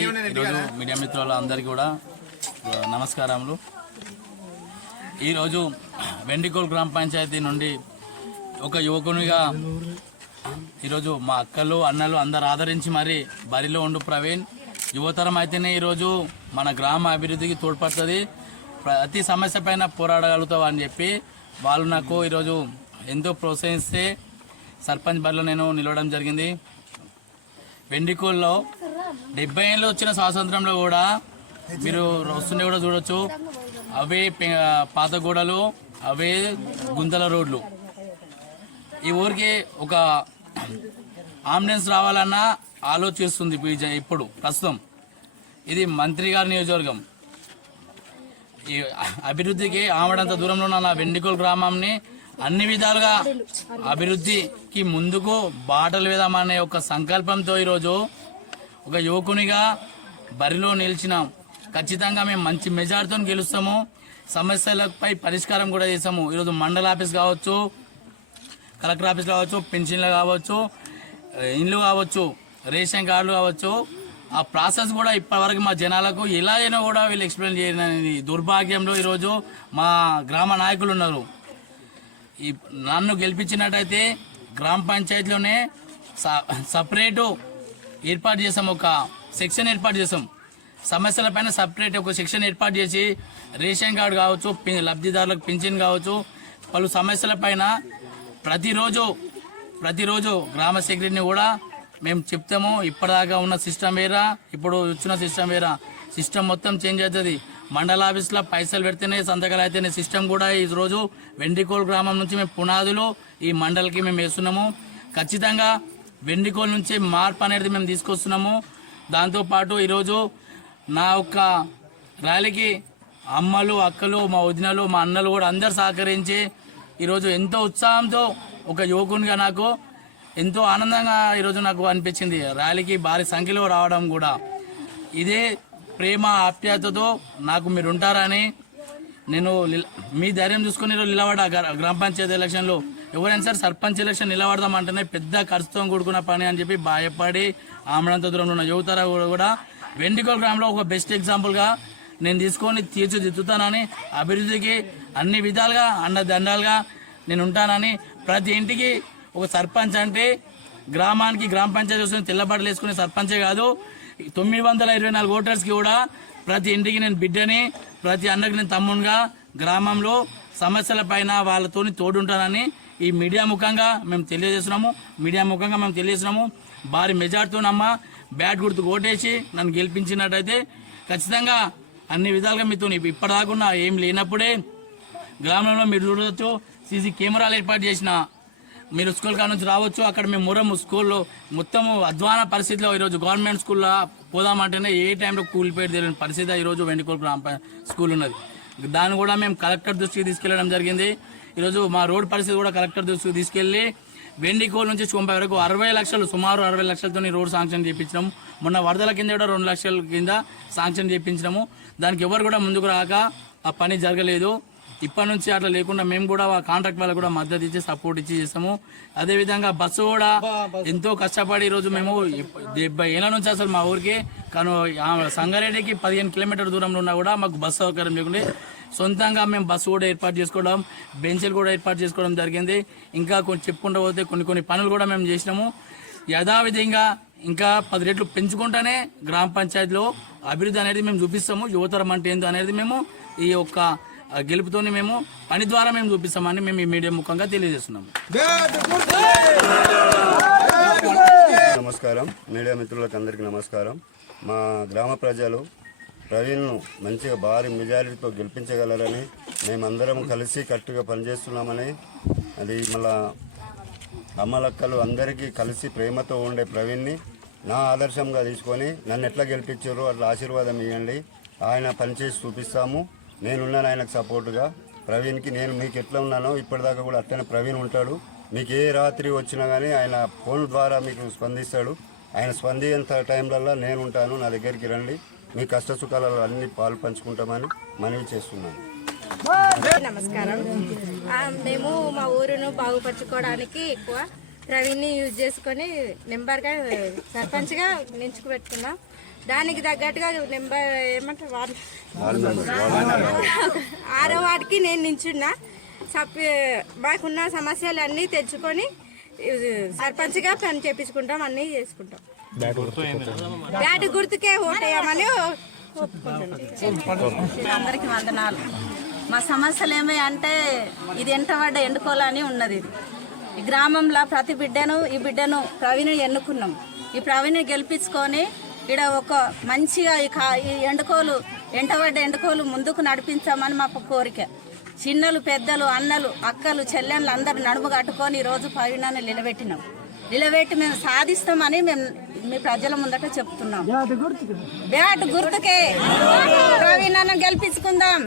ఈరోజు మీడియా మిత్రుల అందరికీ కూడా నమస్కారములు. ఈరోజు వెండికోల్ గ్రామ పంచాయతీ నుండి ఒక యువకునిగా ఈరోజు మా అక్కలు అన్నలు అందరు ఆదరించి మరి బరిలో ఉండు ప్రవీణ్. యువతరం అయితేనే ఈరోజు మన గ్రామ అభివృద్ధికి తోడ్పడుతుంది. ప్రతి సమస్య పైన పోరాడగలుగుతావు అని చెప్పి వాళ్ళు నాకు ఈరోజు ఎంతో ప్రోత్సహిస్తే సర్పంచ్ బరిలో నేను నిలవడం జరిగింది. వెండికోల్లో డెబ్బై ఏళ్ళు వచ్చిన స్వాతంత్రంలో కూడా మీరు వస్తుండే కూడా చూడొచ్చు. అవే పాత గోడలు అవే గుంతల రోడ్లు. ఈ ఊరికి ఒక అంబులెన్స్ రావాలన్నా ఆలోచిస్తుంది ఇప్పుడు ప్రస్తుతం. ఇది మంత్రి గారి నియోజకవర్గం. ఈ అభివృద్ధికి ఆమడంత దూరంలో ఉన్న నా వెండికోల్ గ్రామాన్ని అన్ని విధాలుగా అభివృద్ధికి ముందుకు బాటలు వేదామనే ఒక సంకల్పంతో ఈరోజు ఒక యువకునిగా బరిలో నిలిచినాం. ఖచ్చితంగా మేము మంచి మెజార్టీతో గెలుస్తాము. సమస్యలపై పరిష్కారం కూడా చేస్తాము. ఈరోజు మండల ఆఫీస్ కావచ్చు కలెక్టర్ ఆఫీస్ కావచ్చు పెన్షన్లు కావచ్చు ఇండ్లు కావచ్చు రేషన్ కార్డులు కావచ్చు. ఆ ప్రాసెస్ కూడా ఇప్పటివరకు మా జనాలకు ఎలా అయినా కూడా వీళ్ళు ఎక్స్ప్లెయిన్ చేయని దుర్భాగ్యంలో ఈరోజు మా గ్రామ నాయకులు ఉన్నారు. ఈ నన్ను గెలిపించినట్టయితే గ్రామ పంచాయతీలోనే స- సపరేటు ఏర్పాటు చేసాం ఒక సెక్షన్ ఏర్పాటు చేసాం సమస్యల పైన సపరేట్ ఒక సెక్షన్ ఏర్పాటు చేసి రేషన్ కార్డు కావచ్చు లబ్ధిదారులకు పింఛన్ కావచ్చు పలు సమస్యల పైన ప్రతిరోజు ప్రతిరోజు గ్రామ సెక్రటరీని కూడా మేము చెప్తాము. ఇప్పటిదాకా ఉన్న సిస్టమ్ వేరా ఇప్పుడు వచ్చిన సిస్టమ్ వేరా. సిస్టమ్ మొత్తం చేంజ్ అవుతుంది. మండల ఆఫీస్లో పైసలు పెడితేనే సంతకాలు అయితేనే సిస్టమ్ కూడా ఈ రోజు వెండికోల్ గ్రామం నుంచి మేము పునాదులు ఈ మండలికి మేము వేస్తున్నాము. ఖచ్చితంగా వెండికోల్ నుంచి మార్పు అనేది మేము తీసుకొస్తున్నాము. దాంతోపాటు ఈరోజు నా యొక్క ర్యాలీకి అమ్మలు అక్కలు మా వదినలు మా అన్నలు కూడా అందరు సహకరించి ఈరోజు ఎంతో ఉత్సాహంతో ఒక యువకునిగా నాకు ఎంతో ఆనందంగా ఈరోజు నాకు అనిపించింది. ర్యాలీకి భారీ సంఖ్యలో రావడం కూడా. ఇదే ప్రేమ ఆప్యాయతతో నాకు మీరు ఉంటారని నేను మీ ధైర్యం చూసుకుని నిలబడ గ్రామ పంచాయతీ ఎలక్షన్లో ఎవరైనా సరే సర్పంచ్ ఎలక్షన్ నిలబడదాం అంటేనే పెద్ద ఖర్చుతో కూడుకున్న పని అని చెప్పి భయపడి ఆమడంత దూరంలో ఉన్న యువతర కూడా- కూడా వెండికోల్ గ్రామంలో ఒక బెస్ట్ ఎగ్జాంపుల్గా నేను తీసుకొని తీర్చిదిద్దుతానని అభివృద్ధికి అన్ని విధాలుగా అండదండాలుగా నేను ఉంటానని ప్రతి ఇంటికి ఒక సర్పంచ్ అంటే గ్రామానికి గ్రామ పంచాయతీ వస్తుంది తెల్లబడలు వేసుకునే సర్పంచే కాదు తొమ్మిది వందల ఇరవై నాలుగు ఓటర్స్కి కూడా ప్రతి ఇంటికి నేను బిడ్డని ప్రతి అన్నకి నేను తమ్మునిగా గ్రామంలో సమస్యల పైన వాళ్ళతోని తోడుంటానని ఈ మీడియా ముఖంగా మేము తెలియజేస్తున్నాము. మీడియా ముఖంగా మేము తెలియజేస్తున్నాము. భారీ మెజార్టీతోనమ్మా బ్యాట్ గుర్తు ఓటేసి నన్ను గెలిపించినట్టయితే ఖచ్చితంగా అన్ని విధాలుగా మీతో ఇప్పటిదాకా ఏం లేనప్పుడే గ్రామంలో మీరు చూడవచ్చు సీసీ కెమెరాలు ఏర్పాటు చేసిన మీరు స్కూల్ కాడ నుంచి రావచ్చు. అక్కడ మేము మురము స్కూల్లో మొత్తము అధ్వాన పరిస్థితిలో ఈరోజు గవర్నమెంట్ స్కూల్లో పోదామంటేనే ఏ టైంలో కూలిపోయి తెలియని పరిస్థితి ఈరోజు వెండికోల్ గ్రామ స్కూల్ ఉన్నది. దాన్ని కూడా మేము కలెక్టర్ దృష్టికి తీసుకెళ్ళడం జరిగింది. ఈరోజు మా రోడ్ పరిస్థితి కూడా కలెక్టర్ దృష్టికి తీసుకెళ్ళి వెండికోల్ నుంచి చొంపై వరకు అరవై లక్షలు సుమారు అరవై లక్షలతో రోడ్ శాంక్షన్ చేయించినాము మొన్న వరదల కింద కూడా రెండు లక్షల కింద శాంక్షన్ చేయించినాము దానికి ఎవరు కూడా ముందుకు రాక ఆ పని జరగలేదు. ఇప్పటి నుంచి అట్లా లేకుండా మేము కూడా కాంట్రాక్ట్ వాళ్ళకు కూడా మద్దతు ఇచ్చి సపోర్ట్ ఇచ్చి చేస్తాము. అదేవిధంగా బస్సు కూడా ఎంతో కష్టపడి ఈరోజు మేము డెబ్బై ఏళ్ళ నుంచి అసలు మా ఊరికి కానీ సంగారెడ్డికి పదిహేను కిలోమీటర్ దూరంలో ఉన్నా కూడా మాకు బస్సు సౌకర్యం లేకుండే. సొంతంగా మేము బస్సు కూడా ఏర్పాటు చేసుకోవడం బెంచ్లు కూడా ఏర్పాటు చేసుకోవడం జరిగింది. ఇంకా కొన్ని చెప్పుకుంటూ పోతే కొన్ని కొన్ని పనులు కూడా మేము చేసినాము. యథావిధంగా ఇంకా పది రెట్లు పెంచుకుంటానే గ్రామ పంచాయతీలో అభివృద్ధి అనేది మేము చూపిస్తాము. యువతరం అంటే ఏందో అనేది మేము ఈ యొక్క గెలుపుతోని మేము పని ద్వారా మేము చూపిస్తామని మేము ఈ మీడియా ముఖంగా తెలియజేస్తున్నాము. నమస్కారం. మీడియా మిత్రులకు అందరికీ నమస్కారం. మా గ్రామ ప్రజలు ప్రవీణ్ను మంచిగా భారీ మెజారిటీతో గెలిపించగలరని మేమందరం కలిసి కట్టుగా పనిచేస్తున్నామని అది మళ్ళా అమ్మలక్కలు అందరికీ కలిసి ప్రేమతో ఉండే ప్రవీణ్ని నా ఆదర్శంగా తీసుకొని నన్ను ఎట్లా గెలిపించారో అట్లా ఆశీర్వాదం ఇవ్వండి. ఆయన పనిచేసి చూపిస్తాము. నేనున్నాను ఆయనకు సపోర్టుగా. ప్రవీణ్కి నేను మీకు ఎట్లా ఉన్నానో ఇప్పటిదాకా కూడా అట్లనే ప్రవీణ్ ఉంటాడు. మీకు ఏ రాత్రి వచ్చినా కానీ ఆయన ఫోన్ ద్వారా మీకు స్పందిస్తాడు. ఆయన స్పందించేంత టైంలలో నేను ఉంటాను. నా దగ్గరికి రండి. మీ కష్ట సుఖాలలో అన్ని పాలు పంచుకుంటామని మనవి చేస్తున్నాను. నమస్కారం. మేము మా ఊరును బాగుపరచుకోవడానికి ఎక్కువ ప్రవీణ్ని యూజ్ చేసుకొని నెంబర్గా సర్పంచ్గా నించుకు పెట్టుకున్నాం దానికి తగ్గట్టుగా నెంబర్ ఏమంటారు ఆరో వాటికి నేను నించున్నా. సప్ మాకున్న సమస్యలన్నీ తెచ్చుకొని ఇది సర్పంచ్గా పని చేపించుకుంటాం అన్నీ చేసుకుంటాం. బ్యాట్ గుర్తుకే ఓటేయమని అందరికి వందనాలు. మా సమస్యలు ఏమి అంటే ఇది ఎంటబడ్డ ఎండుకోలని ఉన్నది ఇది. ఈ గ్రామంలో ప్రతి బిడ్డను ఈ బిడ్డను ప్రవీణ్ ఎన్నుకున్నాం. ఈ ప్రవీణ్ గెలిపించుకొని ఇక్కడ ఒక మంచిగా ఈ కా ఈ ఎండుకోలు ఎంటబడ్డ ఎండుకోలు ముందుకు నడిపించామని మా కోరిక. చిన్నలు పెద్దలు అన్నలు అక్కలు చెల్లెళ్ళు అందరు నడుము కట్టుకొని ఈరోజు ప్రవీణాన్ని నిలబెట్టినాం. నిలబెట్టి మేము సాధిస్తామని మేము మీ ప్రజల ముందట చెప్తున్నాం. బ్యాట్ గుర్తుకే. ప్రవీణ్ అన్న గెలిపించుకుందాం.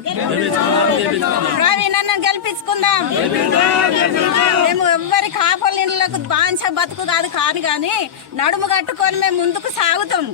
ప్రవీణ్ అన్న గెలిపించుకుందాం. మేము ఎవ్వరి కాపల బాంచ బతుకు కాదు కాను కానీ నడుము కట్టుకొని మేము ముందుకు సాగుతాం.